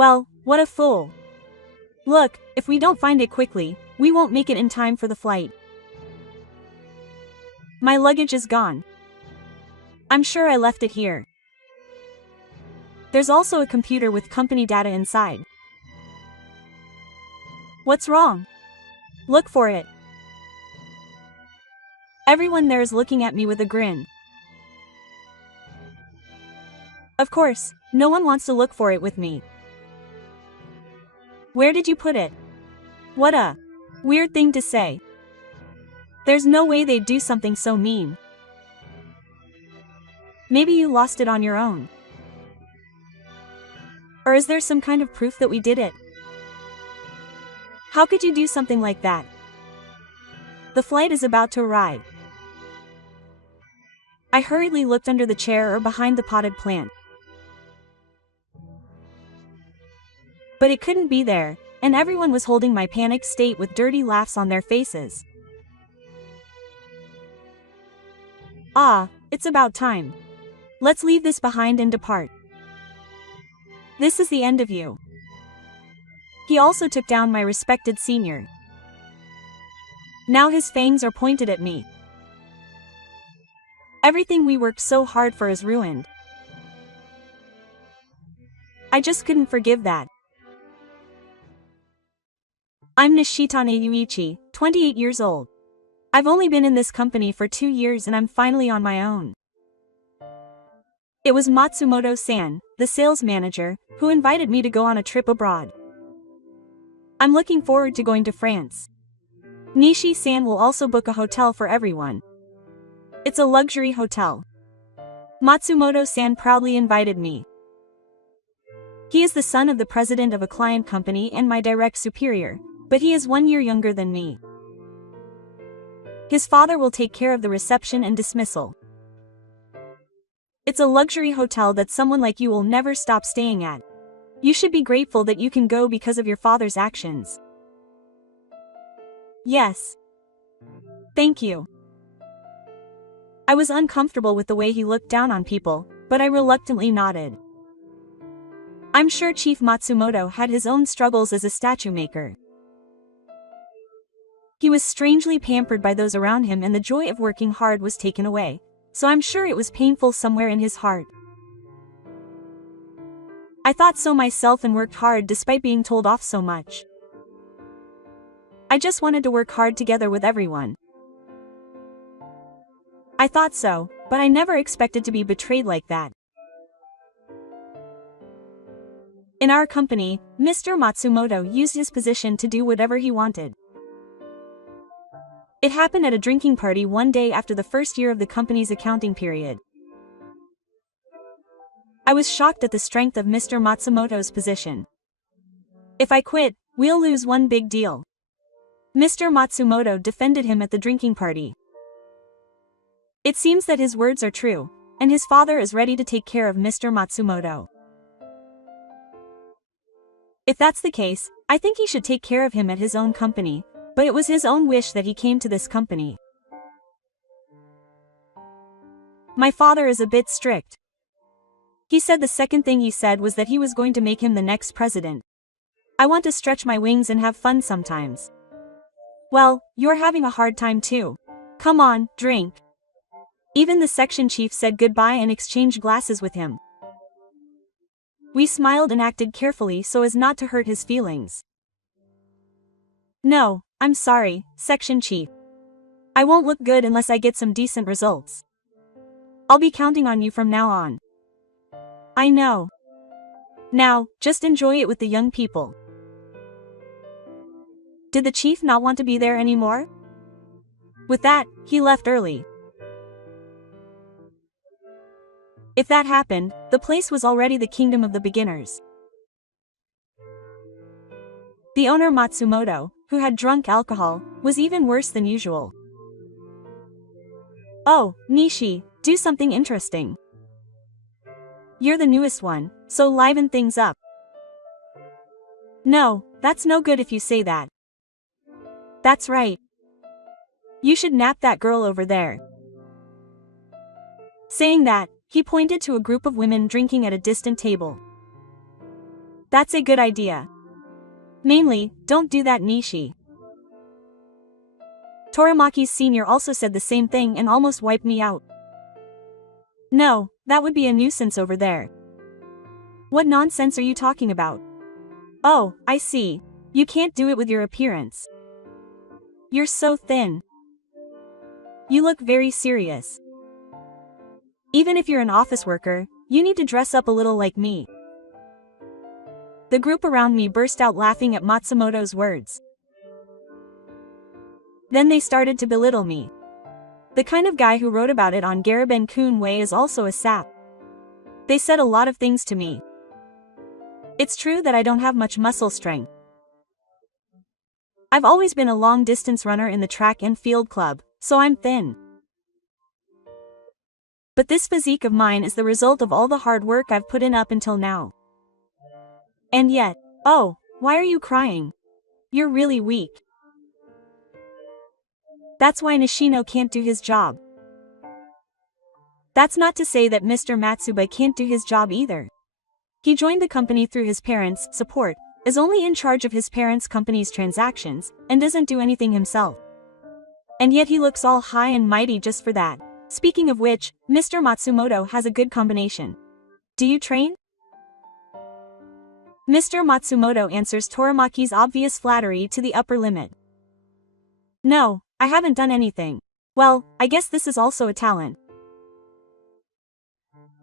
Well, what a fool. Look, if we don't find it quickly, we won't make it in time for the flight. My luggage is gone. I'm sure I left it here. There's also a computer with company data inside. What's wrong? Look for it. Everyone there is looking at me with a grin. Of course, no one wants to look for it with me. Where did you put it? What a weird thing to say. There's no way they'd do something so mean. Maybe you lost it on your own. Or is there some kind of proof that we did it? How could you do something like that? The flight is about to arrive. I hurriedly looked under the chair or behind the potted plant. But it couldn't be there, and everyone was holding my panicked state with dirty laughs on their faces. Ah, it's about time. Let's leave this behind and depart. This is the end of you. He also took down my respected senior. Now his fangs are pointed at me. Everything we worked so hard for is ruined. I just couldn't forgive that. I'm Nishitane Yuichi, 28 years old. I've only been in this company for 2 years and I'm finally on my own. It was Matsumoto-san, the sales manager, who invited me to go on a trip abroad. I'm looking forward to going to France. Nishi-san will also book a hotel for everyone. It's a luxury hotel. Matsumoto-san proudly invited me. He is the son of the president of a client company and my direct superior, but he is 1 year younger than me. His father will take care of the reception and dismissal. It's a luxury hotel that someone like you will never stop staying at. You should be grateful that you can go because of your father's actions. Yes. Thank you. I was uncomfortable with the way he looked down on people, but I reluctantly nodded. I'm sure Chief Matsumoto had his own struggles as a statue maker. He was strangely pampered by those around him and the joy of working hard was taken away, so I'm sure it was painful somewhere in his heart. I thought so myself and worked hard despite being told off so much. I just wanted to work hard together with everyone. I thought so, but I never expected to be betrayed like that. In our company, Mr. Matsumoto used his position to do whatever he wanted. It happened at a drinking party one day after the first year of the company's accounting period. I was shocked at the strength of Mr. Matsumoto's position. If I quit, we'll lose one big deal. Mr. Matsumoto defended him at the drinking party. It seems that his words are true, and his father is ready to take care of Mr. Matsumoto. If that's the case, I think he should take care of him at his own company, but it was his own wish that he came to this company. My father is a bit strict. He said the second thing he said was that he was going to make him the next president. I want to stretch my wings and have fun sometimes. Well, you're having a hard time too. Come on, drink. Even the section chief said goodbye and exchanged glasses with him. We smiled and acted carefully so as not to hurt his feelings. No, I'm sorry, section chief. I won't look good unless I get some decent results. I'll be counting on you from now on. I know. Now, just enjoy it with the young people. Did the chief not want to be there anymore? With that, he left early. If that happened, the place was already the kingdom of the beginners. The owner Matsumoto, who had drunk alcohol, was even worse than usual. Oh, Nishi, do something interesting. You're the newest one, so liven things up. No, that's no good if you say that. That's right. You should nap that girl over there. Saying that, he pointed to a group of women drinking at a distant table. That's a good idea. Mainly, don't do that, Nishi. Torimaki's senior also said the same thing and almost wiped me out. No, that would be a nuisance over there. What nonsense are you talking about? Oh, I see. You can't do it with your appearance. You're so thin. You look very serious. Even if you're an office worker, you need to dress up a little like me. The group around me burst out laughing at Matsumoto's words. Then they started to belittle me. The kind of guy who wrote about it on Garaben-kun Way is also a sap. They said a lot of things to me. It's true that I don't have much muscle strength. I've always been a long-distance runner in the track and field club, so I'm thin. But this physique of mine is the result of all the hard work I've put in up until now. And yet, oh, why are you crying? You're really weak. That's why Nishino can't do his job. That's not to say that Mr. Matsuba can't do his job either. He joined the company through his parents' support, is only in charge of his parents' company's transactions, and doesn't do anything himself. And yet he looks all high and mighty just for that. Speaking of which, Mr. Matsumoto has a good combination. Do you train? Mr. Matsumoto answers Torimaki's obvious flattery to the upper limit. No, I haven't done anything. Well, I guess this is also a talent.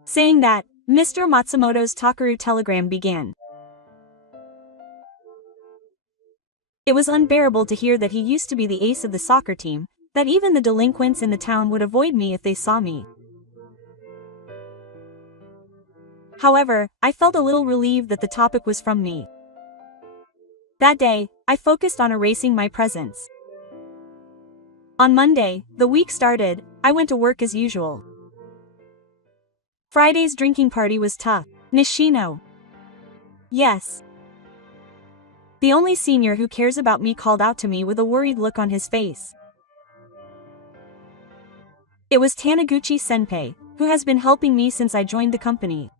Saying that, Mr. Matsumoto's Takaru telegram began. It was unbearable to hear that he used to be the ace of the soccer team, that even the delinquents in the town would avoid me if they saw me. However, I felt a little relieved that the topic was from me. That day, I focused on erasing my presence. On Monday, the week started, I went to work as usual. Friday's drinking party was tough. Nishino. Yes. The only senior who cares about me called out to me with a worried look on his face. It was Taniguchi-senpai, who has been helping me since I joined the company.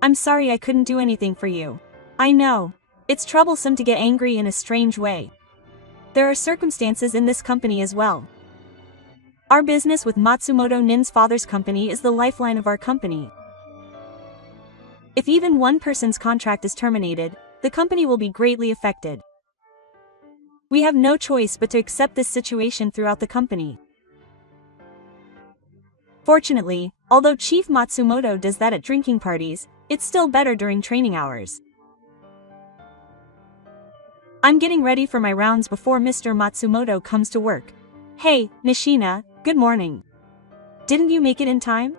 I'm sorry I couldn't do anything for you. I know. It's troublesome to get angry in a strange way. There are circumstances in this company as well. Our business with Matsumoto Nin's father's company is the lifeline of our company. If even one person's contract is terminated, the company will be greatly affected. We have no choice but to accept this situation throughout the company. Fortunately, although Chief Matsumoto does that at drinking parties, it's still better during training hours. I'm getting ready for my rounds before Mr. Matsumoto comes to work. Hey, Nishina, good morning. Didn't you make it in time?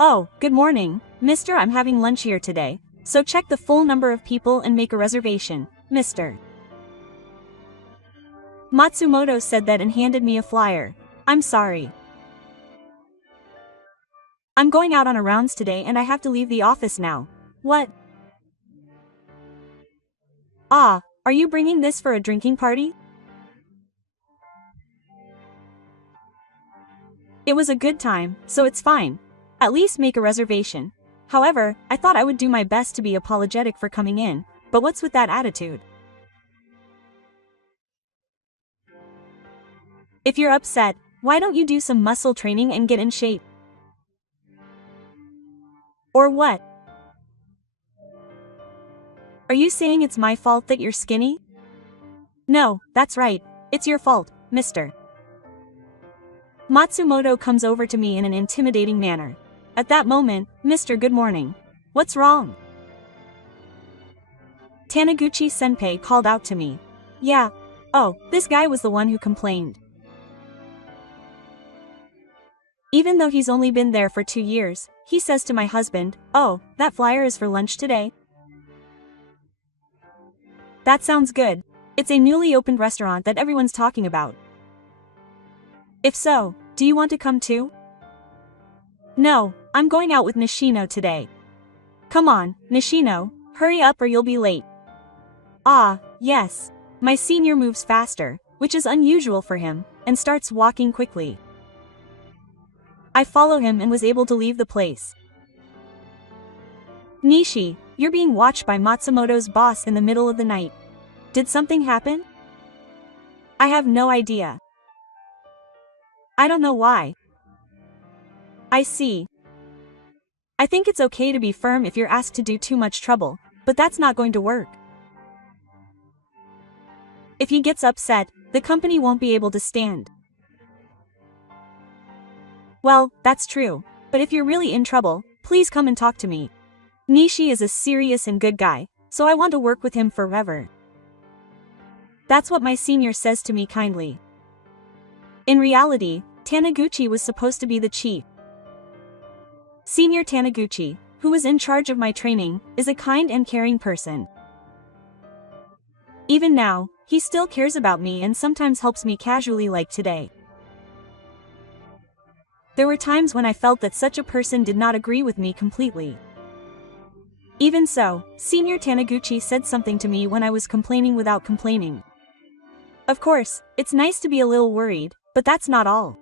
Oh, good morning, mister. I'm having lunch here today, so check the full number of people and make a reservation, mister. Matsumoto said that and handed me a flyer. I'm sorry. I'm going out on a rounds today and I have to leave the office now. What? Ah, are you bringing this for a drinking party? It was a good time, so it's fine. At least make a reservation. However, I thought I would do my best to be apologetic for coming in, but what's with that attitude? If you're upset, why don't you do some muscle training and get in shape? Or what? Are you saying it's my fault that you're skinny? No, that's right, it's your fault, mister. Matsumoto comes over to me in an intimidating manner. At that moment, Mr. Good morning. What's wrong? Taniguchi-senpai called out to me. Yeah. Oh, this guy was the one who complained. Even though he's only been there for 2 years, he says to my husband, oh, that flyer is for lunch today? That sounds good. It's a newly opened restaurant that everyone's talking about. If so, do you want to come too? No, I'm going out with Nishino today. Come on, Nishino, hurry up or you'll be late. Ah, yes. My senior moves faster, which is unusual for him, and starts walking quickly. I follow him and was able to leave the place. Nishi, you're being watched by Matsumoto's boss in the middle of the night. Did something happen? I have no idea. I don't know why. I see. I think it's okay to be firm if you're asked to do too much trouble, but that's not going to work. If he gets upset, the company won't be able to stand. Well, that's true, but if you're really in trouble, please come and talk to me. Nishi is a serious and good guy, so I want to work with him forever. That's what my senior says to me kindly. In reality, Taniguchi was supposed to be the chief. Senior Taniguchi, who was in charge of my training, is a kind and caring person. Even now, he still cares about me and sometimes helps me casually like today. There were times when I felt that such a person did not agree with me completely. Even so, Senior Taniguchi said something to me when I was complaining without complaining. Of course, it's nice to be a little worried, but that's not all.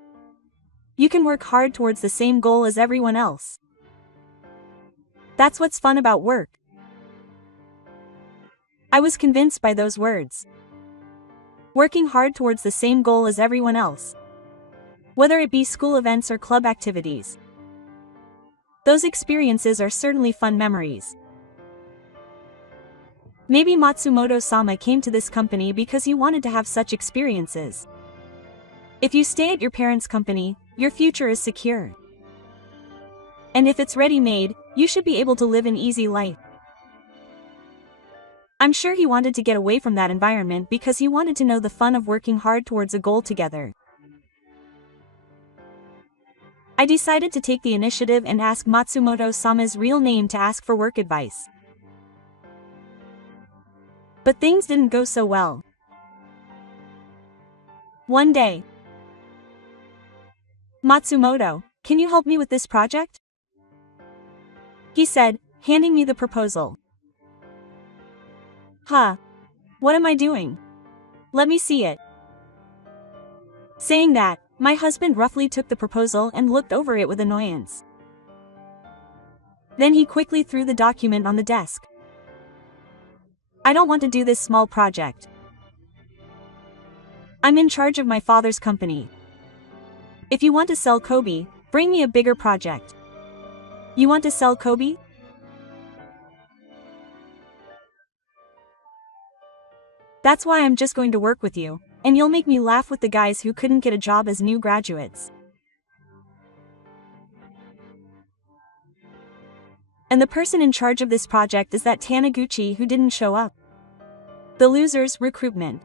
You can work hard towards the same goal as everyone else. That's what's fun about work. I was convinced by those words. Working hard towards the same goal as everyone else. Whether it be school events or club activities. Those experiences are certainly fun memories. Maybe Matsumoto-sama came to this company because he wanted to have such experiences. If you stay at your parents' company, your future is secure. And if it's ready-made, you should be able to live an easy life. I'm sure he wanted to get away from that environment because he wanted to know the fun of working hard towards a goal together. I decided to take the initiative and ask Matsumoto-sama's real name to ask for work advice. But things didn't go so well. One day, Matsumoto, can you help me with this project? He said, handing me the proposal. Huh. What am I doing? Let me see it. Saying that, my husband roughly took the proposal and looked over it with annoyance. Then he quickly threw the document on the desk. I don't want to do this small project. I'm in charge of my father's company. If you want to sell Kobe, bring me a bigger project. You want to sell Kobe? That's why I'm just going to work with you, and you'll make me laugh with the guys who couldn't get a job as new graduates. And the person in charge of this project is that Taniguchi who didn't show up. The loser's recruitment.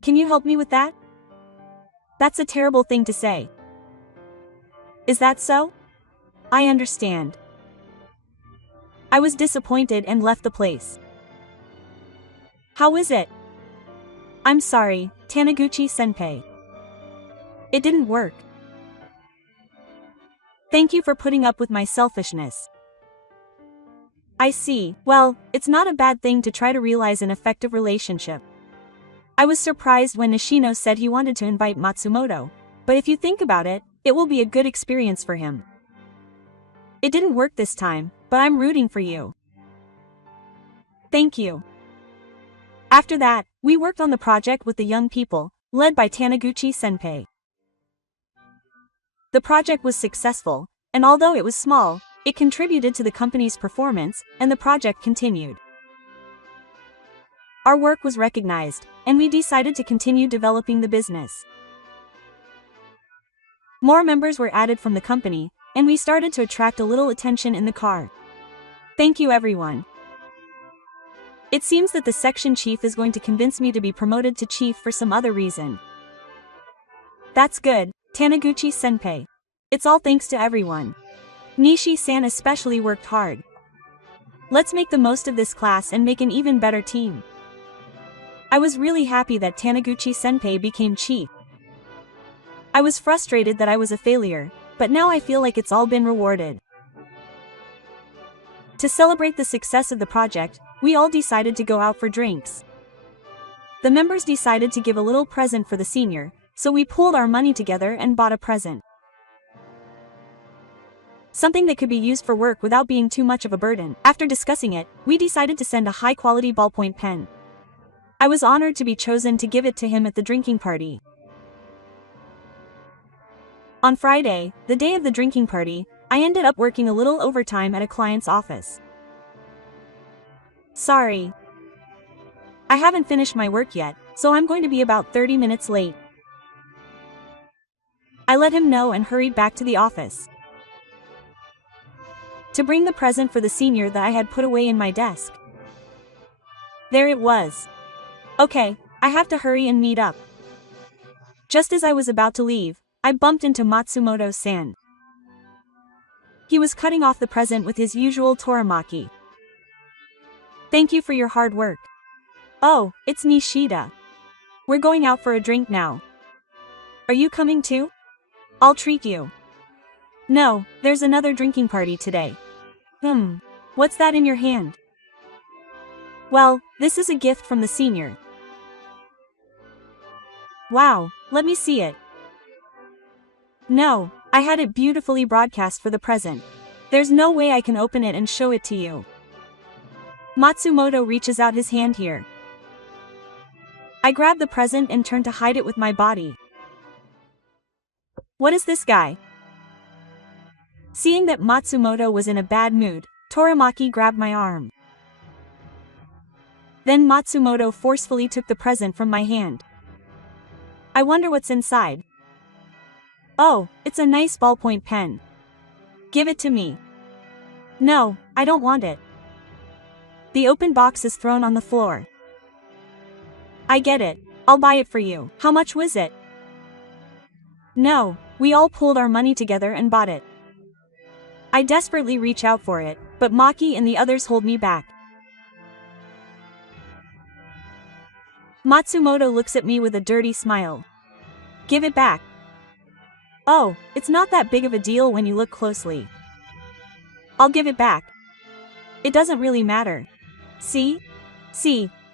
Can you help me with that? That's a terrible thing to say. Is that so? I understand. I was disappointed and left the place. How is it? I'm sorry, Taniguchi-senpai. It didn't work. Thank you for putting up with my selfishness. I see. Well, it's not a bad thing to try to realize an effective relationship. I was surprised when Nishino said he wanted to invite Matsumoto, but if you think about it, it will be a good experience for him. It didn't work this time, but I'm rooting for you. Thank you. After that, we worked on the project with the young people, led by Taniguchi-senpai. The project was successful, and although it was small, it contributed to the company's performance, and the project continued. Our work was recognized, and we decided to continue developing the business. More members were added from the company, and we started to attract a little attention in the car. Thank you everyone. It seems that the section chief is going to convince me to be promoted to chief for some other reason. That's good, Taniguchi-senpai. It's all thanks to everyone. Nishi-san especially worked hard. Let's make the most of this class and make an even better team. I was really happy that Taniguchi-senpai became chief. I was frustrated that I was a failure, but now I feel like it's all been rewarded. To celebrate the success of the project, we all decided to go out for drinks. The members decided to give a little present for the senior, so we pooled our money together and bought a present. Something that could be used for work without being too much of a burden. After discussing it, we decided to send a high-quality ballpoint pen. I was honored to be chosen to give it to him at the drinking party. On Friday, the day of the drinking party, I ended up working a little overtime at a client's office. Sorry. I haven't finished my work yet, so I'm going to be about 30 minutes late. I let him know and hurried back to the office to bring the present for the senior that I had put away in my desk. There it was. Okay, I have to hurry and meet up. Just as I was about to leave, I bumped into Matsumoto-san. He was cutting off the present with his usual toramaki. Thank you for your hard work. Oh, it's Nishida. We're going out for a drink now. Are you coming too? I'll treat you. No, there's another drinking party today. What's that in your hand? Well, this is a gift from the senior. Wow, let me see it. No, I had it beautifully broadcast for the present. There's no way I can open it and show it to you. Matsumoto reaches out his hand here. I grab the present and turn to hide it with my body. What is this guy? Seeing that Matsumoto was in a bad mood, Toramaki grabbed my arm. Then Matsumoto forcefully took the present from my hand. I wonder what's inside. Oh, it's a nice ballpoint pen. Give it to me. No, I don't want it. The open box is thrown on the floor. I get it. I'll buy it for you. How much was it? No, we all pulled our money together and bought it. I desperately reach out for it, but Maki and the others hold me back. Matsumoto looks at me with a dirty smile. Give it back. Oh, it's not that big of a deal when you look closely. I'll give it back. It doesn't really matter. See?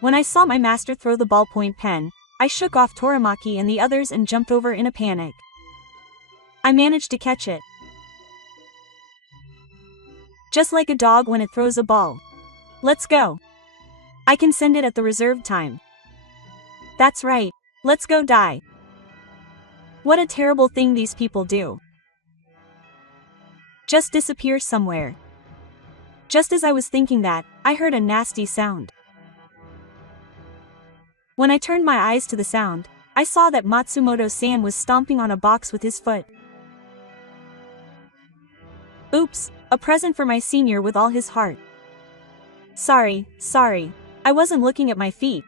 When I saw my master throw the ballpoint pen, I shook off Toramaki and the others and jumped over in a panic. I managed to catch it. Just like a dog when it throws a ball. Let's go. I can send it at the reserved time. That's right, let's go die. What a terrible thing these people do. Just disappear somewhere. Just as I was thinking that, I heard a nasty sound. When I turned my eyes to the sound, I saw that Matsumoto-san was stomping on a box with his foot. Oops, a present for my senior with all his heart. Sorry, I wasn't looking at my feet.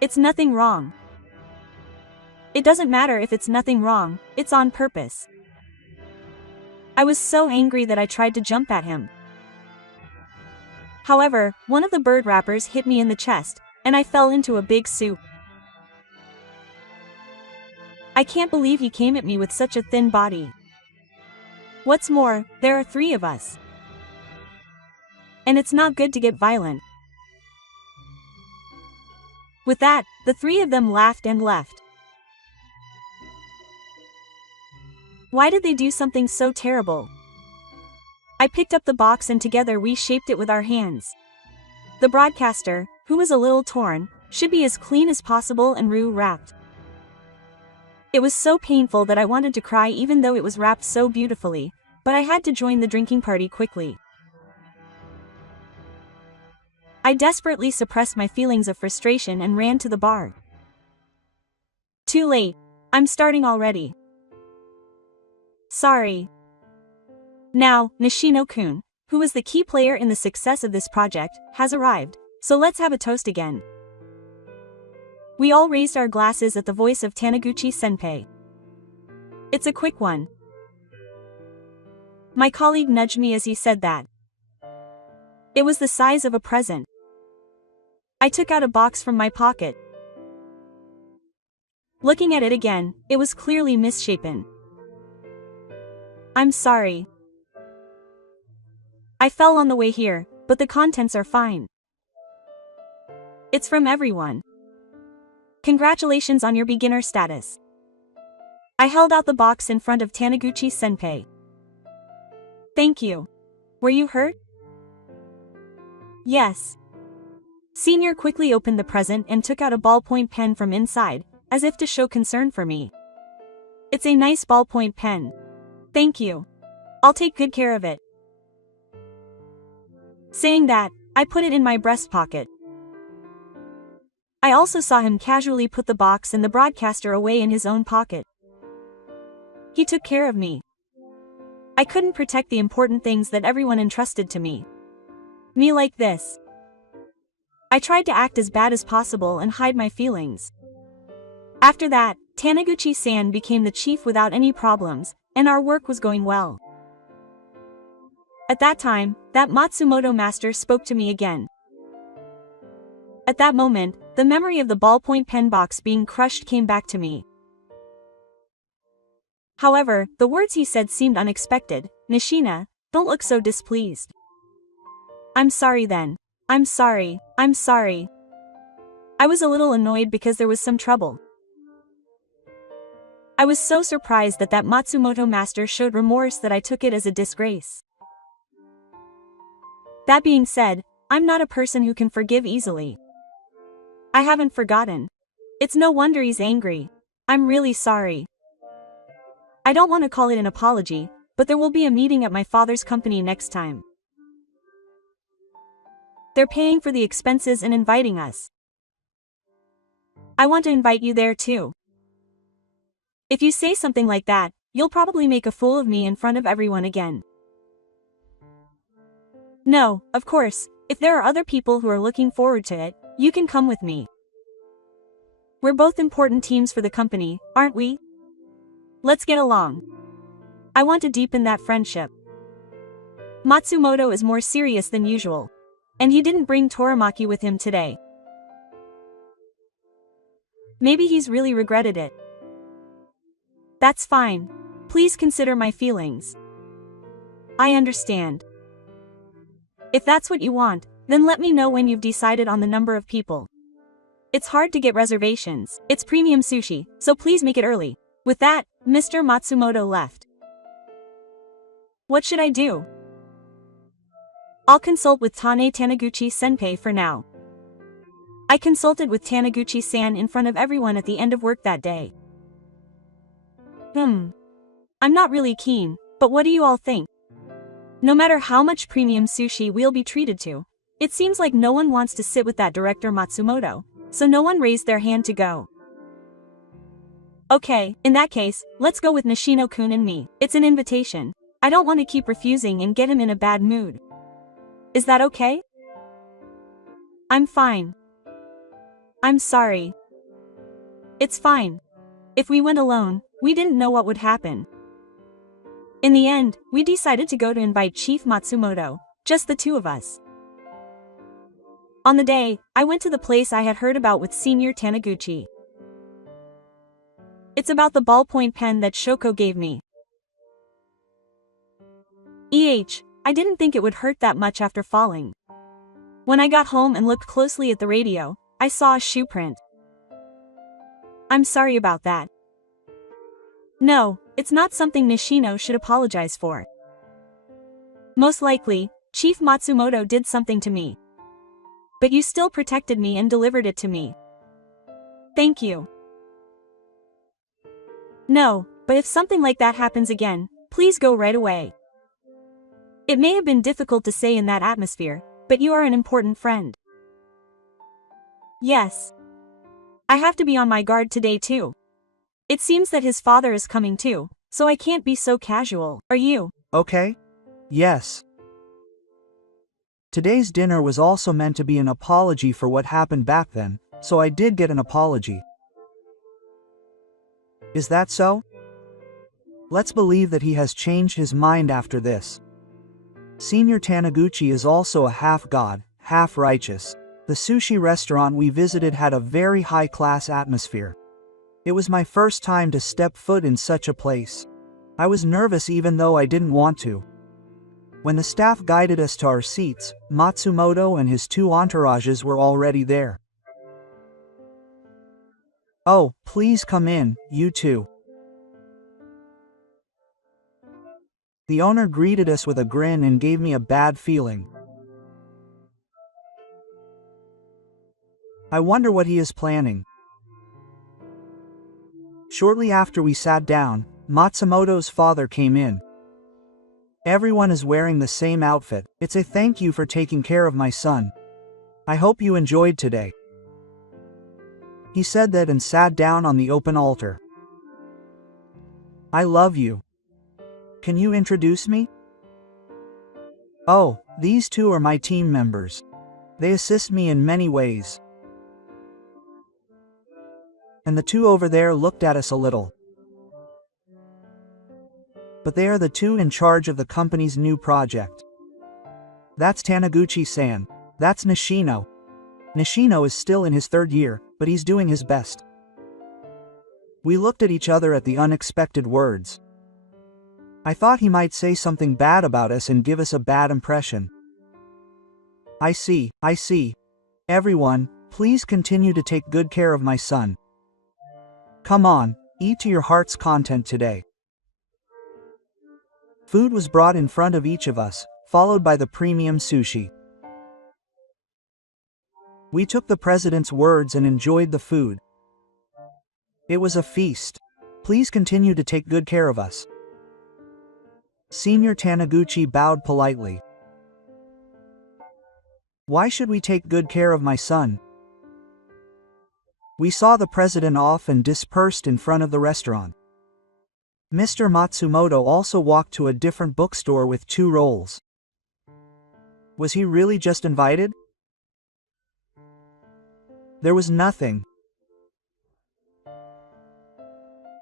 It's nothing wrong. It doesn't matter if it's nothing wrong, it's on purpose. I was so angry that I tried to jump at him. However, one of the bird wrappers hit me in the chest, and I fell into a big soup. I can't believe he came at me with such a thin body. What's more, there are 3 of us. And it's not good to get violent. With that, the 3 of them laughed and left. Why did they do something so terrible? I picked up the box and together we shaped it with our hands. The broadcaster, who was a little torn, should be as clean as possible and wrapped. It was so painful that I wanted to cry even though it was wrapped so beautifully, but I had to join the drinking party quickly. I desperately suppressed my feelings of frustration and ran to the bar. Too late. I'm starting already. Sorry. Now, Nishino-kun, who was the key player in the success of this project, has arrived, so let's have a toast again. We all raised our glasses at the voice of Taniguchi-senpai. It's a quick one. My colleague nudged me as he said that. It was the size of a present. I took out a box from my pocket. Looking at it again, it was clearly misshapen. I'm sorry. I fell on the way here, but the contents are fine. It's from everyone. Congratulations on your beginner status. I held out the box in front of Taniguchi-senpai. Thank you. Were you hurt? Yes. Senior quickly opened the present and took out a ballpoint pen from inside, as if to show concern for me. It's a nice ballpoint pen. Thank you. I'll take good care of it. Saying that, I put it in my breast pocket. I also saw him casually put the box and the broadcaster away in his own pocket. He took care of me. I couldn't protect the important things that everyone entrusted to me. Me like this. I tried to act as bad as possible and hide my feelings. After that, Taniguchi-san became the chief without any problems, and our work was going well. At that time, that Matsumoto master spoke to me again. At that moment, the memory of the ballpoint pen box being crushed came back to me. However, the words he said seemed unexpected. Nishina, don't look so displeased. I'm sorry then. I'm sorry. I was a little annoyed because there was some trouble. I was so surprised that Matsumoto master showed remorse that I took it as a disgrace. That being said, I'm not a person who can forgive easily. I haven't forgotten. It's no wonder he's angry. I'm really sorry. I don't want to call it an apology, but there will be a meeting at my father's company next time. They're paying for the expenses and inviting us. I want to invite you there too. If you say something like that, you'll probably make a fool of me in front of everyone again. No, of course, if there are other people who are looking forward to it, you can come with me. We're both important teams for the company, aren't we? Let's get along. I want to deepen that friendship. Matsumoto is more serious than usual. And he didn't bring Toramaki with him today. Maybe he's really regretted it. That's fine. Please consider my feelings. I understand. If that's what you want, then let me know when you've decided on the number of people. It's hard to get reservations. It's premium sushi, so please make it early. With that, Mr. Matsumoto left. What should I do? I'll consult with Tane Taniguchi-senpai for now. I consulted with Taniguchi-san in front of everyone at the end of work that day. I'm not really keen, but what do you all think? No matter how much premium sushi we'll be treated to, it seems like no one wants to sit with that director Matsumoto, so no one raised their hand to go. Okay, in that case, let's go with Nishino-kun and me. It's an invitation. I don't want to keep refusing and get him in a bad mood. Is that okay? I'm fine. I'm sorry. It's fine. If we went alone, we didn't know what would happen. In the end, we decided to go to invite Chief Matsumoto, just the two of us. On the day, I went to the place I had heard about with Senior Taniguchi. It's about the ballpoint pen that Shoko gave me. I didn't think it would hurt that much after falling. When I got home and looked closely at the radio, I saw a shoe print. I'm sorry about that. No, it's not something Nishino should apologize for. Most likely, Chief Matsumoto did something to me. But you still protected me and delivered it to me. Thank you. No, but if something like that happens again, please go right away. It may have been difficult to say in that atmosphere, but you are an important friend. Yes. I have to be on my guard today too. It seems that his father is coming too, so I can't be so casual. Are you? Okay? Yes. Today's dinner was also meant to be an apology for what happened back then, so I did get an apology. Is that so? Let's believe that he has changed his mind after this. Senior Taniguchi is also a half-god, half-righteous. The sushi restaurant we visited had a very high-class atmosphere. It was my first time to step foot in such a place. I was nervous even though I didn't want to. When the staff guided us to our seats, Matsumoto and his two entourages were already there. Oh, please come in, you two. The owner greeted us with a grin and gave me a bad feeling. I wonder what he is planning. Shortly after we sat down, Matsumoto's father came in. Everyone is wearing the same outfit. It's a thank you for taking care of my son. I hope you enjoyed today. He said that and sat down on the open altar. I love you. Can you introduce me? Oh, these two are my team members. They assist me in many ways. And the two over there looked at us a little. But they are the two in charge of the company's new project. That's Taniguchi-san. That's Nishino. Nishino is still in his 3rd year, but he's doing his best. We looked at each other at the unexpected words. I thought he might say something bad about us and give us a bad impression. I see. Everyone, please continue to take good care of my son. Come on, eat to your heart's content today. Food was brought in front of each of us, followed by the premium sushi. We took the president's words and enjoyed the food. It was a feast. Please continue to take good care of us. Senior Taniguchi bowed politely. Why should we take good care of my son? We saw the president off and dispersed in front of the restaurant. Mr. Matsumoto also walked to a different bookstore with 2 rolls. Was he really just invited? There was nothing.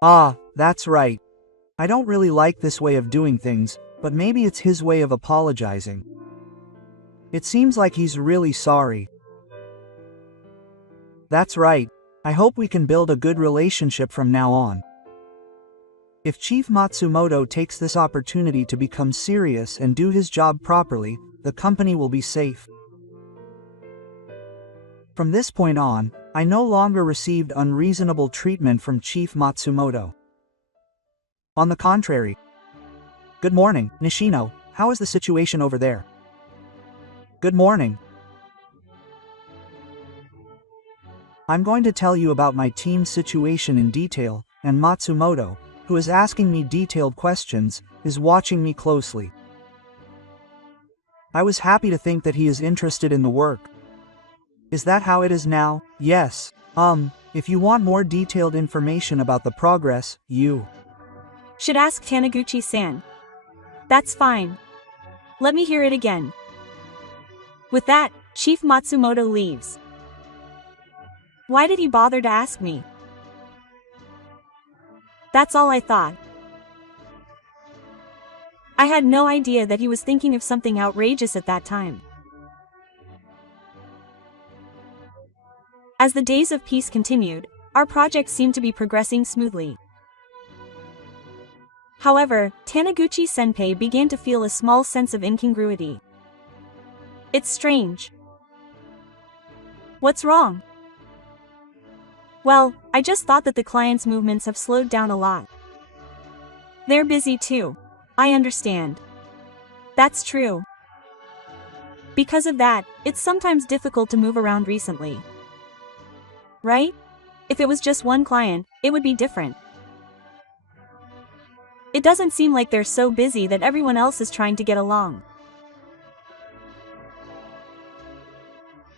Ah, that's right. I don't really like this way of doing things, but maybe it's his way of apologizing. It seems like he's really sorry. That's right. I hope we can build a good relationship from now on. If Chief Matsumoto takes this opportunity to become serious and do his job properly, the company will be safe. From this point on, I no longer received unreasonable treatment from Chief Matsumoto. On the contrary. Good morning, Nishino. How is the situation over there? Good morning. I'm going to tell you about my team's situation in detail, and Matsumoto, who is asking me detailed questions, is watching me closely. I was happy to think that he is interested in the work. Is that how it is now? Yes. If you want more detailed information about the progress, you should ask Taniguchi-san. That's fine. Let me hear it again. With that, Chief Matsumoto leaves. Why did he bother to ask me? That's all I thought. I had no idea that he was thinking of something outrageous at that time. As the days of peace continued, our project seemed to be progressing smoothly. However, Taniguchi-senpai began to feel a small sense of incongruity. It's strange. What's wrong? Well, I just thought that the client's movements have slowed down a lot. They're busy too. I understand. That's true. Because of that, it's sometimes difficult to move around recently. Right? If it was just one client, it would be different. It doesn't seem like they're so busy that everyone else is trying to get along.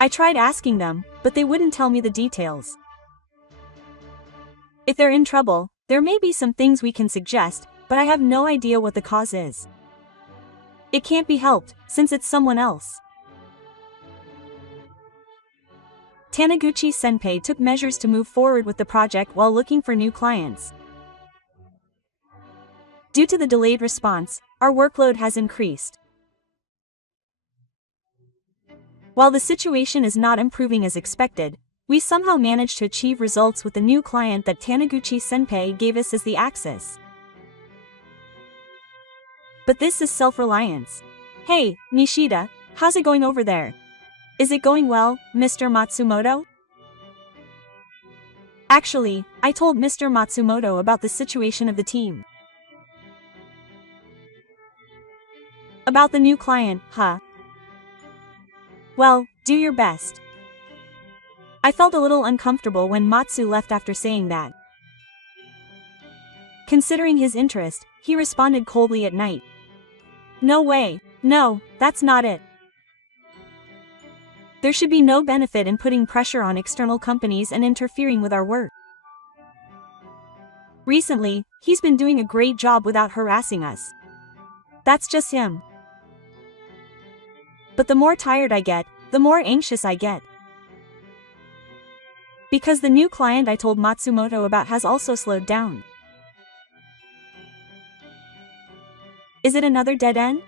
I tried asking them, but they wouldn't tell me the details. If they're in trouble, there may be some things we can suggest, but I have no idea what the cause is. It can't be helped, since it's someone else. Taniguchi-senpai took measures to move forward with the project while looking for new clients. Due to the delayed response, our workload has increased. While the situation is not improving as expected, we somehow managed to achieve results with the new client that Taniguchi-senpai gave us as the axis. But this is self-reliance. Hey, Nishida, how's it going over there? Is it going well, Mr. Matsumoto? Actually, I told Mr. Matsumoto about the situation of the team. About the new client, huh? Well, do your best. I felt a little uncomfortable when Matsu left after saying that. Considering his interest, he responded coldly at night. No way, no, that's not it. There should be no benefit in putting pressure on external companies and interfering with our work. Recently, he's been doing a great job without harassing us. That's just him. But the more tired I get, the more anxious I get. Because the new client I told Matsumoto about has also slowed down. Is it another dead end?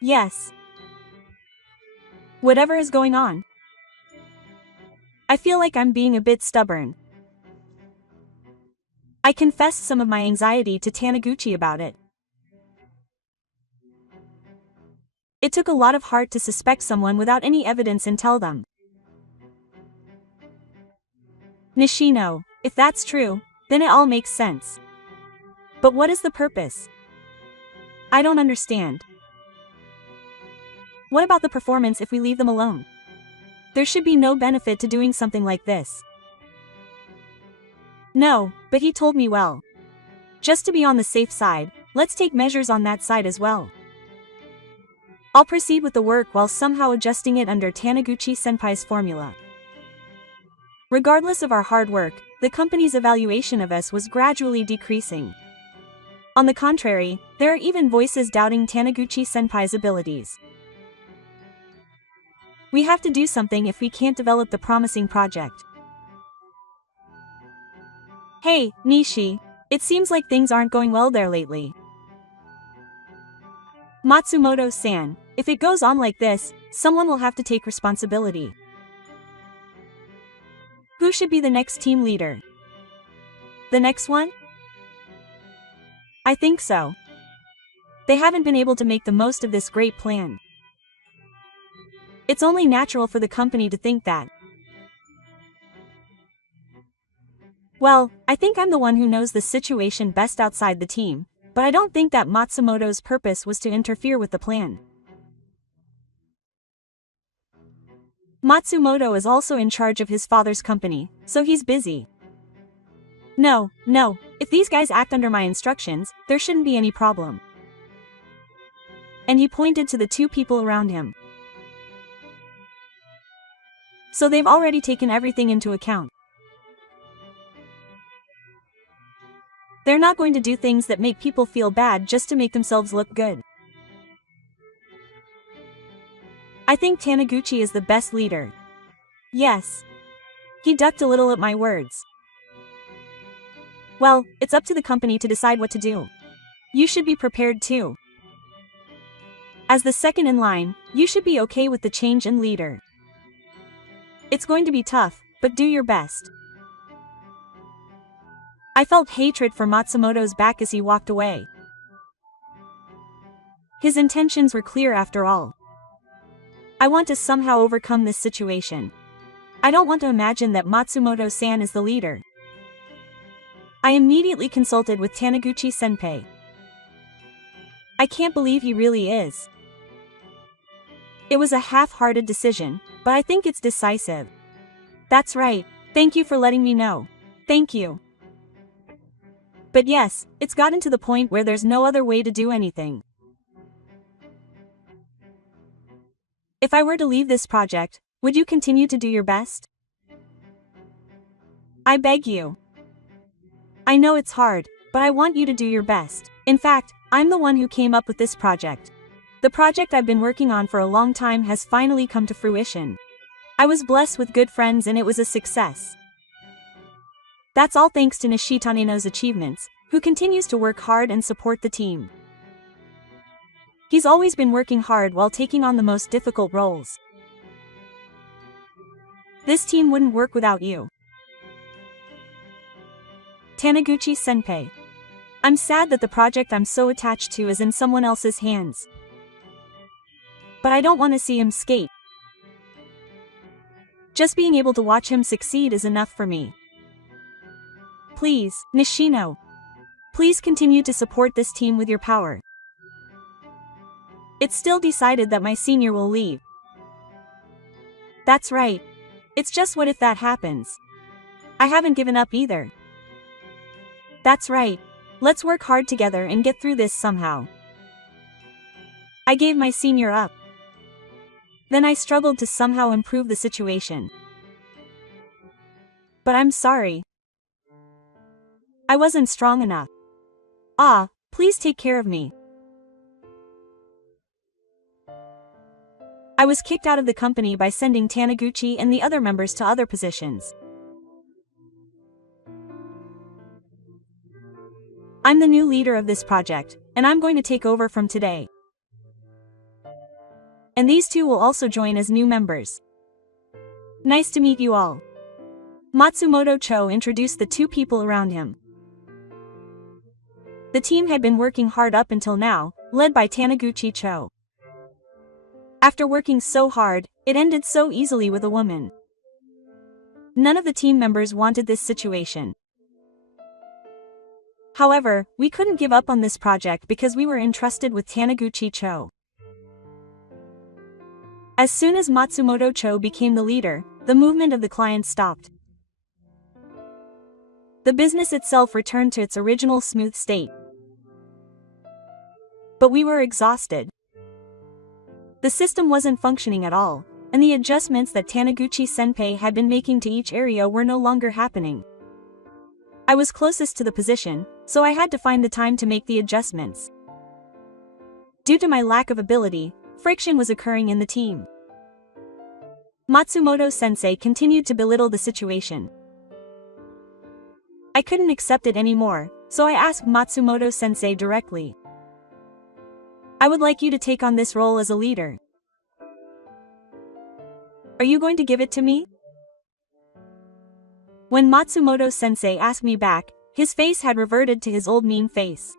Yes. Whatever is going on. I feel like I'm being a bit stubborn. I confessed some of my anxiety to Taniguchi about it. It took a lot of heart to suspect someone without any evidence and tell them. Nishino, if that's true, then it all makes sense. But what is the purpose? I don't understand. What about the performance if we leave them alone? There should be no benefit to doing something like this. No, but he told me well. Just to be on the safe side, let's take measures on that side as well. I'll proceed with the work while somehow adjusting it under Taniguchi-senpai's formula. Regardless of our hard work, the company's evaluation of us was gradually decreasing. On the contrary, there are even voices doubting Taniguchi-senpai's abilities. We have to do something if we can't develop the promising project. Hey, Nishi, it seems like things aren't going well there lately. Matsumoto-san, if it goes on like this, someone will have to take responsibility. Who should be the next team leader? The next one? I think so. They haven't been able to make the most of this great plan. It's only natural for the company to think that. Well, I think I'm the one who knows the situation best outside the team, but I don't think that Matsumoto's purpose was to interfere with the plan. Matsumoto is also in charge of his father's company, so he's busy. No, if these guys act under my instructions, there shouldn't be any problem. And he pointed to the two people around him. So they've already taken everything into account. They're not going to do things that make people feel bad just to make themselves look good. I think Taniguchi is the best leader. Yes. He ducked a little at my words. Well, it's up to the company to decide what to do. You should be prepared too. As the second in line, you should be okay with the change in leader. It's going to be tough, but do your best. I felt hatred for Matsumoto's back as he walked away. His intentions were clear after all. I want to somehow overcome this situation. I don't want to imagine that Matsumoto-san is the leader. I immediately consulted with Taniguchi-senpai. I can't believe he really is. It was a half-hearted decision, but I think it's decisive. That's right, thank you for letting me know. Thank you. But yes, it's gotten to the point where there's no other way to do anything. If I were to leave this project, would you continue to do your best? I beg you. I know it's hard, but I want you to do your best. In fact, I'm the one who came up with this project. The project I've been working on for a long time has finally come to fruition. I was blessed with good friends and it was a success. That's all thanks to Nishitane-no's achievements, who continues to work hard and support the team. He's always been working hard while taking on the most difficult roles. This team wouldn't work without you. Taniguchi-senpai. I'm sad that the project I'm so attached to is in someone else's hands. But I don't want to see him skate. Just being able to watch him succeed is enough for me. Please, Nishino. Please continue to support this team with your power. It's still decided that my senior will leave. That's right. It's just what if that happens? I haven't given up either. That's right. Let's work hard together and get through this somehow. I gave my senior up. Then I struggled to somehow improve the situation. But I'm sorry. I wasn't strong enough. Please take care of me. I was kicked out of the company by sending Taniguchi and the other members to other positions. I'm the new leader of this project, and I'm going to take over from today. And these two will also join as new members. Nice to meet you all. Matsumoto Cho introduced the two people around him. The team had been working hard up until now, led by Taniguchi Cho. After working so hard, it ended so easily with a woman. None of the team members wanted this situation. However, we couldn't give up on this project because we were entrusted with Taniguchi Cho. As soon as Matsumoto Cho became the leader, the movement of the clients stopped. The business itself returned to its original smooth state. But we were exhausted. The system wasn't functioning at all, and the adjustments that Taniguchi-senpai had been making to each area were no longer happening. I was closest to the position, so I had to find the time to make the adjustments. Due to my lack of ability, friction was occurring in the team. Matsumoto-sensei continued to belittle the situation. I couldn't accept it anymore, so I asked Matsumoto-sensei directly. I would like you to take on this role as a leader. Are you going to give it to me? When Matsumoto-sensei asked me back, his face had reverted to his old mean face.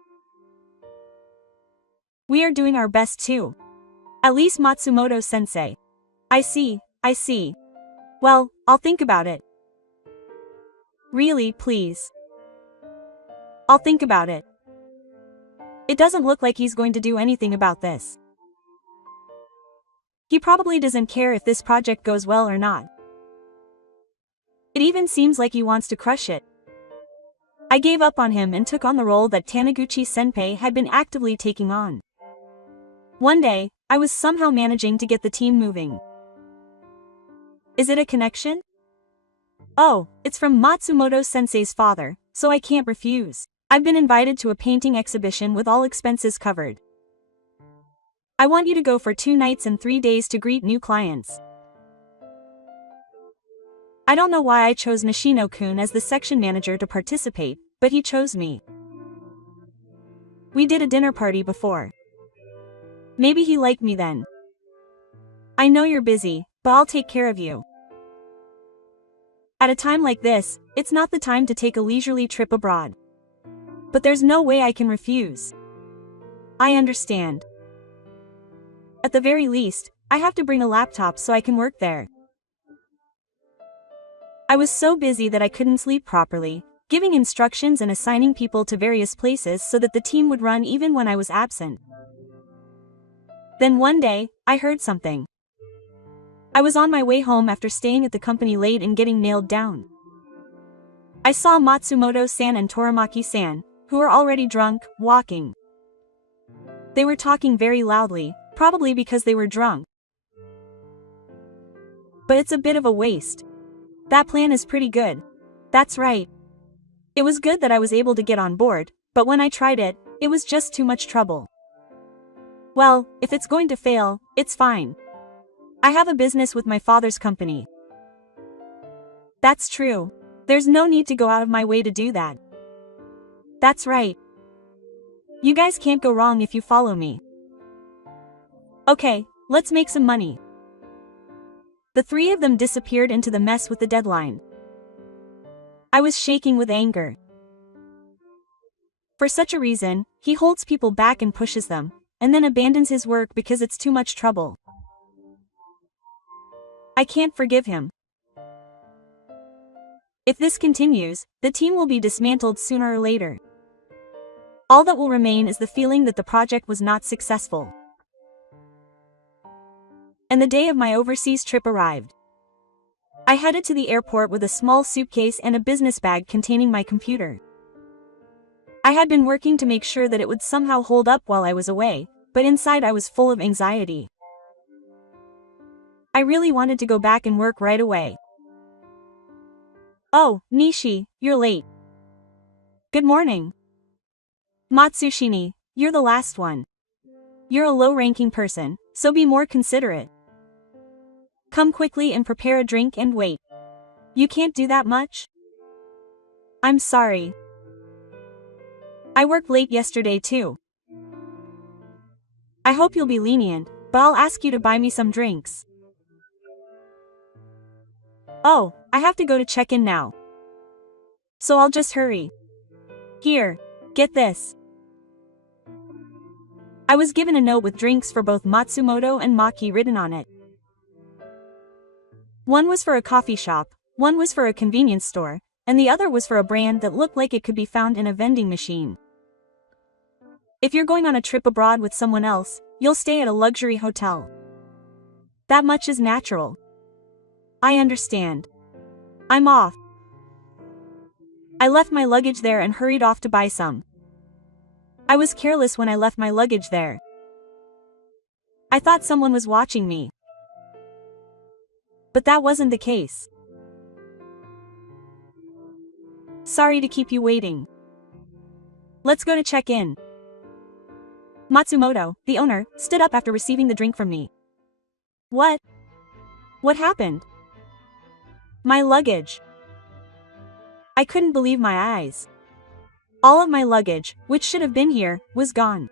We are doing our best too. At least Matsumoto-sensei. I see. Well, I'll think about it. Really, please. I'll think about it. It doesn't look like he's going to do anything about this. He probably doesn't care if this project goes well or not. It even seems like he wants to crush it. I gave up on him and took on the role that Taniguchi-senpai had been actively taking on. One day, I was somehow managing to get the team moving. Is it a connection? Oh, it's from Matsumoto-sensei's father, so I can't refuse. I've been invited to a painting exhibition with all expenses covered. I want you to go for 2 nights and 3 days to greet new clients. I don't know why I chose Nishino-kun as the section manager to participate, but he chose me. We did a dinner party before. Maybe he liked me then. I know you're busy, but I'll take care of you. At a time like this, it's not the time to take a leisurely trip abroad. But there's no way I can refuse. I understand. At the very least, I have to bring a laptop so I can work there. I was so busy that I couldn't sleep properly, giving instructions and assigning people to various places so that the team would run even when I was absent. Then one day, I heard something. I was on my way home after staying at the company late and getting nailed down. I saw Matsumoto-san and Toramaki-san, who were already drunk, walking. They were talking very loudly, probably because they were drunk. But it's a bit of a waste. That plan is pretty good. That's right. It was good that I was able to get on board, but when I tried it, it was just too much trouble. Well, if it's going to fail, it's fine. I have a business with my father's company. That's true. There's no need to go out of my way to do that. That's right. You guys can't go wrong if you follow me. Okay, let's make some money. The 3 of them disappeared into the mess with the deadline. I was shaking with anger. For such a reason, he holds people back and pushes them, and then abandons his work because it's too much trouble. I can't forgive him. If this continues, the team will be dismantled sooner or later. All that will remain is the feeling that the project was not successful. and the day of my overseas trip arrived. I headed to the airport with a small suitcase and a business bag containing my computer. I had been working to make sure that it would somehow hold up while I was away, but inside I was full of anxiety. I really wanted to go back and work right away. Oh, Nishi, you're late. Good morning. Matsushini, you're the last one. You're a low-ranking person, so be more considerate. Come quickly and prepare a drink and wait. You can't do that much? I'm sorry. I worked late yesterday too. I hope you'll be lenient, but I'll ask you to buy me some drinks. Oh, I have to go to check in now. So I'll just hurry. Here, get this. I was given a note with drinks for both Matsumoto and Maki written on it. One was for a coffee shop, one was for a convenience store, and the other was for a brand that looked like it could be found in a vending machine. If you're going on a trip abroad with someone else, you'll stay at a luxury hotel. That much is natural. I understand. I'm off. I left my luggage there and hurried off to buy some. I was careless when I left my luggage there. I thought someone was watching me. But that wasn't the case. Sorry to keep you waiting. Let's go to check in. Matsumoto, the owner, stood up after receiving the drink from me. What? What happened? My luggage. I couldn't believe my eyes. All of my luggage, which should have been here, was gone.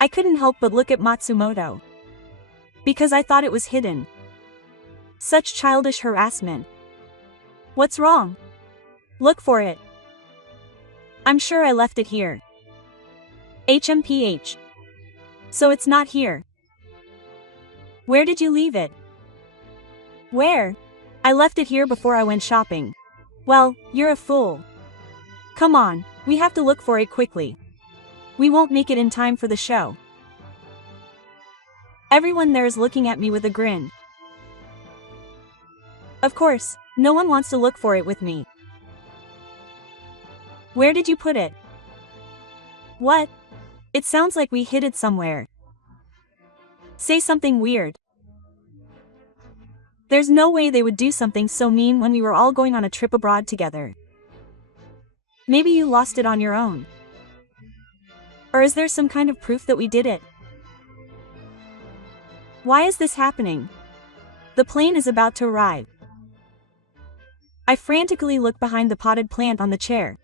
I couldn't help but look at Matsumoto. Because I thought it was hidden. Such childish harassment. What's wrong? Look for it. I'm sure I left it here. HMPH. So it's not here. Where did you leave it? Where? I left it here before I went shopping. Well, you're a fool. Come on, we have to look for it quickly. We won't make it in time for the show. Everyone there is looking at me with a grin. Of course, no one wants to look for it with me. Where did you put it? What? It sounds like we hid it somewhere. Say something weird. There's no way they would do something so mean when we were all going on a trip abroad together. Maybe you lost it on your own. Or is there some kind of proof that we did it? Why is this happening? The plane is about to arrive. I frantically look behind the potted plant on the chair.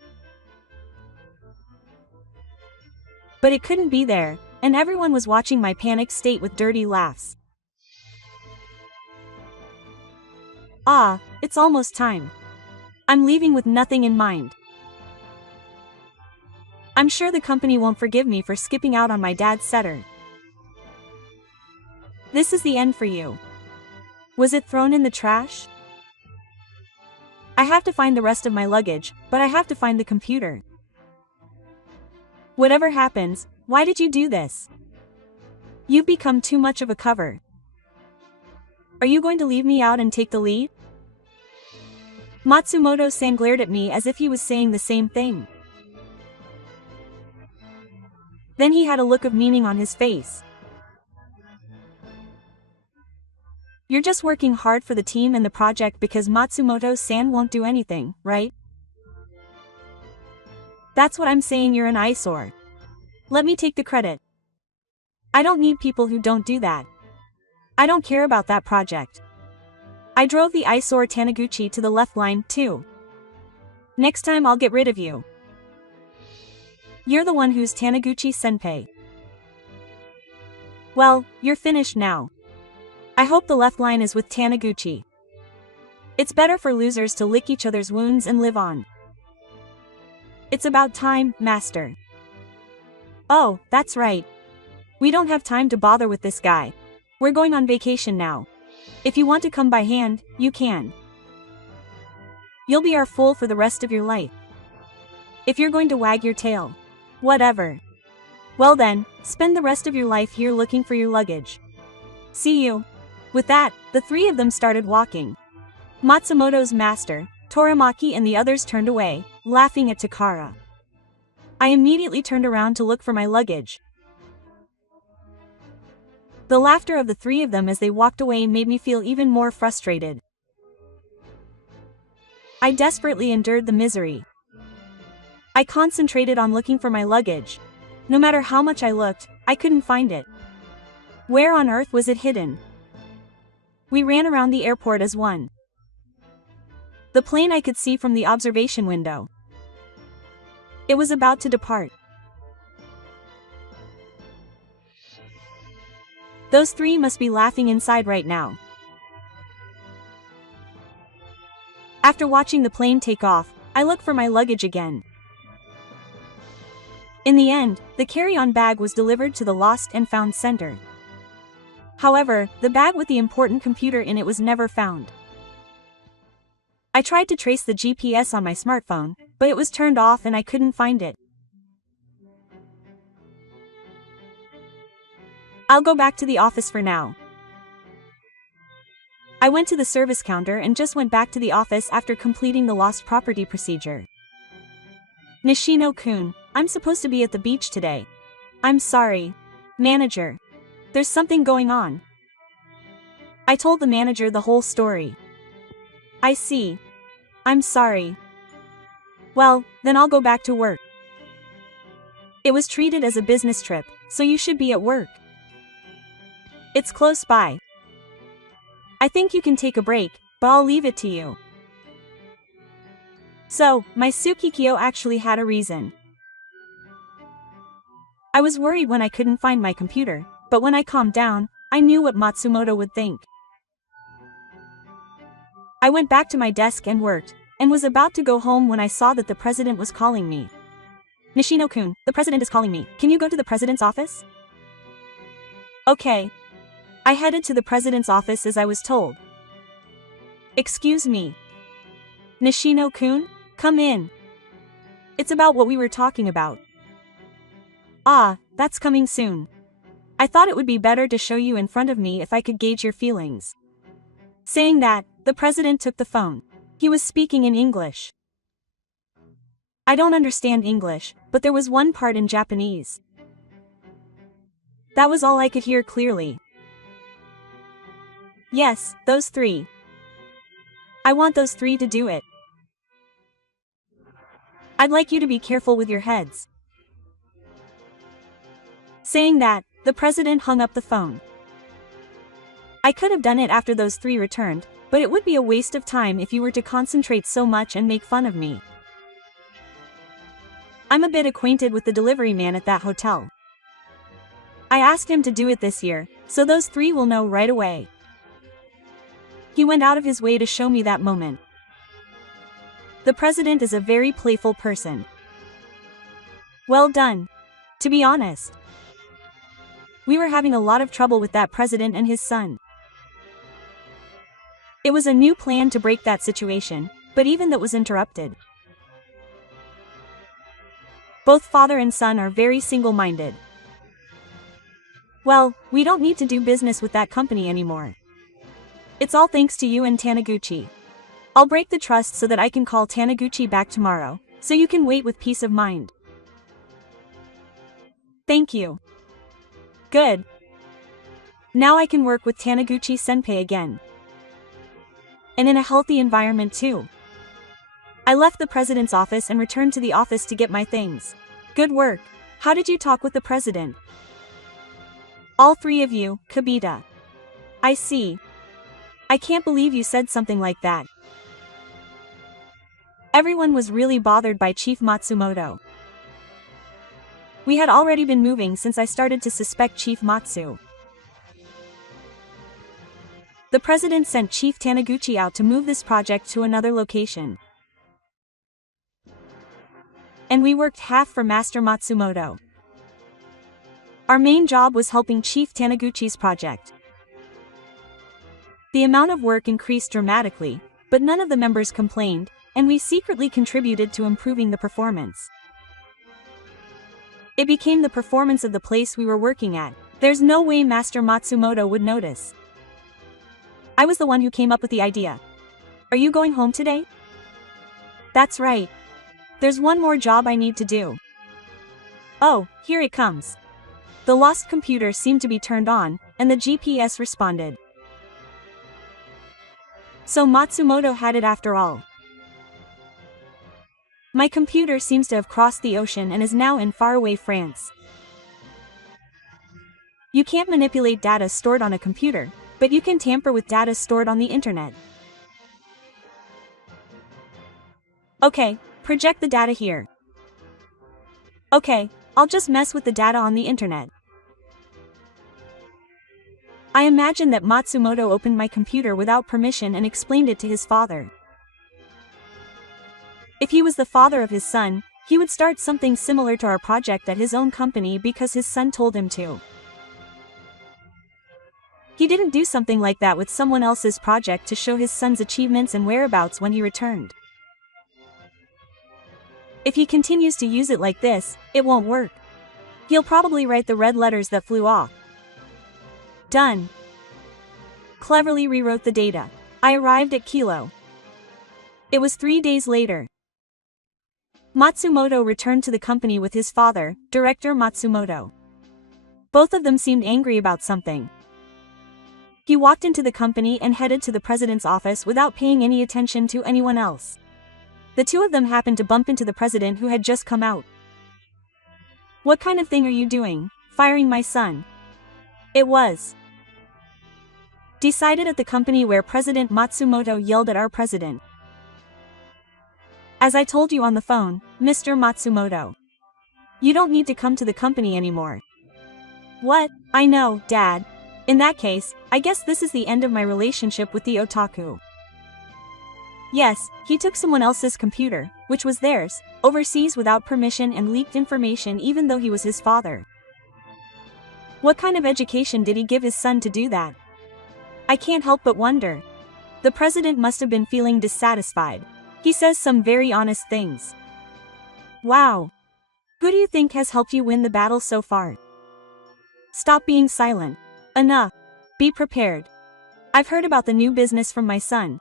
But it couldn't be there, and everyone was watching my panicked state with dirty laughs. Ah, it's almost time. I'm leaving with nothing in mind. I'm sure the company won't forgive me for skipping out on my dad's setter. This is the end for you. Was it thrown in the trash? I have to find the rest of my luggage, but I have to find the computer. Whatever happens, why did you do this? You've become too much of a cover. Are you going to leave me out and take the lead? Matsumoto-san glared at me as if he was saying the same thing. Then he had a look of meaning on his face. You're just working hard for the team and the project because Matsumoto-san won't do anything, right? That's what I'm saying, you're an eyesore. Let me take the credit. I don't need people who don't do that. I don't care about that project. I drove the eyesore Taniguchi to the left line, too. Next time I'll get rid of you. You're the one who's Taniguchi-senpai. Well, you're finished now. I hope the left line is with Taniguchi. It's better for losers to lick each other's wounds and live on. It's about time, master. Oh, that's right. We don't have time to bother with this guy. We're going on vacation now. If you want to come by hand, you can. You'll be our fool for the rest of your life. If you're going to wag your tail. Whatever. Well then, spend the rest of your life here looking for your luggage. See you. With that, the three of them started walking. Matsumoto's master, Toramaki, and the others turned away, laughing at Takara. I immediately turned around to look for my luggage. The laughter of the three of them as they walked away made me feel even more frustrated. I desperately endured the misery. I concentrated on looking for my luggage. No matter how much I looked, I couldn't find it. Where on earth was it hidden? We ran around the airport as one. The plane I could see from the observation window. It was about to depart. Those three must be laughing inside right now. After watching the plane take off, I looked for my luggage again. In the end, the carry-on bag was delivered to the Lost and Found Center. However, the bag with the important computer in it was never found. I tried to trace the GPS on my smartphone, but it was turned off and I couldn't find it. I'll go back to the office for now. I went to the service counter and just went back to the office after completing the lost property procedure. Nishino-kun, I'm supposed to be at the beach today. I'm sorry. Manager. There's something going on. I told the manager the whole story. I see. I'm sorry. Well, then I'll go back to work. It was treated as a business trip, so you should be at work. It's close by. I think you can take a break, but I'll leave it to you. So, my Tsukikyo actually had a reason. I was worried when I couldn't find my computer, but when I calmed down, I knew what Matsumoto would think. I went back to my desk and worked, and was about to go home when I saw that the president was calling me. Nishino-kun, the president is calling me. Can you go to the president's office? Okay. I headed to the president's office as I was told. Excuse me. Nishino-kun, come in. It's about what we were talking about. Ah, that's coming soon. I thought it would be better to show you in front of me if I could gauge your feelings. Saying that, the president took the phone. He was speaking in English. I don't understand English, but there was one part in Japanese. That was all I could hear clearly. Yes, those three. I want those three to do it. I'd like you to be careful with your heads. Saying that, the president hung up the phone. I could have done it after those three returned, but it would be a waste of time if you were to concentrate so much and make fun of me. I'm a bit acquainted with the delivery man at that hotel. I asked him to do it this year, so those three will know right away. He went out of his way to show me that moment. The president is a very playful person. Well done. To be honest, we were having a lot of trouble with that president and his son. It was a new plan to break that situation, but even that was interrupted. Both father and son are very single-minded. Well, we don't need to do business with that company anymore. It's all thanks to you and Taniguchi. I'll break the trust so that I can call Taniguchi back tomorrow, so you can wait with peace of mind. Thank you. Good. Now I can work with Taniguchi-senpai again. And in a healthy environment too. I left the president's office and returned to the office to get my things. Good work. How did you talk with the president? All three of you, Kibita. I see. I can't believe you said something like that. Everyone was really bothered by Chief Matsumoto. We had already been moving since I started to suspect Chief Matsu. The president sent Chief Taniguchi out to move this project to another location. And we worked half for Master Matsumoto. Our main job was helping Chief Taniguchi's project. The amount of work increased dramatically, but none of the members complained, and we secretly contributed to improving the performance. It became the performance of the place we were working at, There's no way Master Matsumoto would notice. I was the one who came up with the idea. Are you going home today? That's right. There's one more job I need to do. Oh, here it comes. The lost computer seemed to be turned on, and the GPS responded. So Matsumoto had it after all. My computer seems to have crossed the ocean and is now in faraway France. You can't manipulate data stored on a computer, but you can tamper with data stored on the internet. Okay, project the data here. Okay, I'll just mess with the data on the internet. I imagine that Matsumoto opened my computer without permission and explained it to his father. If he was the father of his son, he would start something similar to our project at his own company because his son told him to. He didn't do something like that with someone else's project to show his son's achievements and whereabouts when he returned. If he continues to use it like this, it won't work. He'll probably write the red letters that flew off. Done. Cleverly rewrote the data. I arrived at Kilo. It was 3 days later. Matsumoto returned to the company with his father, Director Matsumoto. Both of them seemed angry about something. He walked into the company and headed to the president's office without paying any attention to anyone else. The two of them happened to bump into the president who had just come out. What kind of thing are you doing, firing my son? It was decided at the company where President Matsumoto yelled at our president. As I told you on the phone, Mr. Matsumoto. You don't need to come to the company anymore. What? I know, Dad. In that case, I guess this is the end of my relationship with the otaku. Yes, he took someone else's computer, which was theirs, overseas without permission and leaked information even though he was his father. What kind of education did he give his son to do that? I can't help but wonder. The president must have been feeling dissatisfied. He says some very honest things. Wow. Who do you think has helped you win the battle so far? Stop being silent. Enough. Be prepared. I've heard about the new business from my son.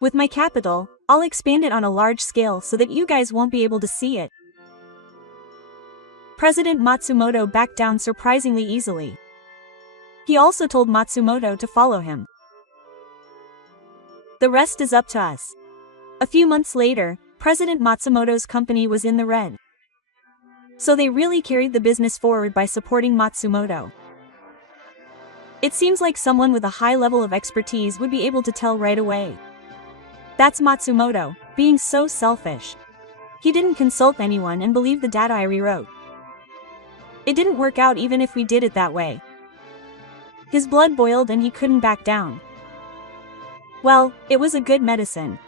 With my capital, I'll expand it on a large scale so that you guys won't be able to see it. President Matsumoto backed down surprisingly easily. He also told Matsumoto to follow him. The rest is up to us. A few months later, President Matsumoto's company was in the red. So they really carried the business forward by supporting Matsumoto. It seems like someone with a high level of expertise would be able to tell right away. That's Matsumoto, being so selfish. He didn't consult anyone and believed the data I rewrote. It didn't work out even if we did it that way. His blood boiled and he couldn't back down. Well, it was a good medicine.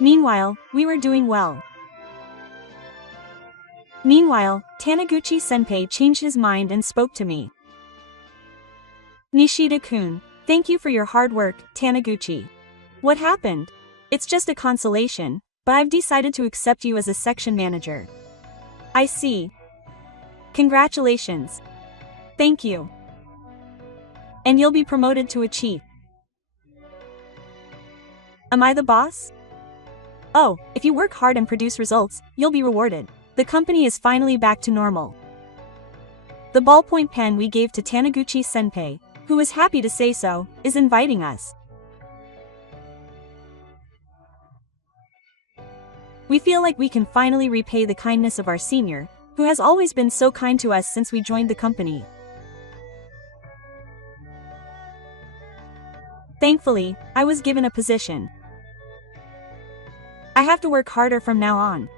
Meanwhile, we were doing well. Meanwhile, Taniguchi-senpai changed his mind and spoke to me. Nishida-kun, thank you for your hard work, Taniguchi. What happened? It's just a consolation, but I've decided to accept you as a section manager. I see. Congratulations. Thank you. And you'll be promoted to a chief. Am I the boss? Oh, if you work hard and produce results, you'll be rewarded. The company is finally back to normal. The ballpoint pen we gave to Taniguchi-senpai, who was happy to say so, is inviting us. We feel like we can finally repay the kindness of our senior, who has always been so kind to us since we joined the company. Thankfully, I was given a position. I have to work harder from now on.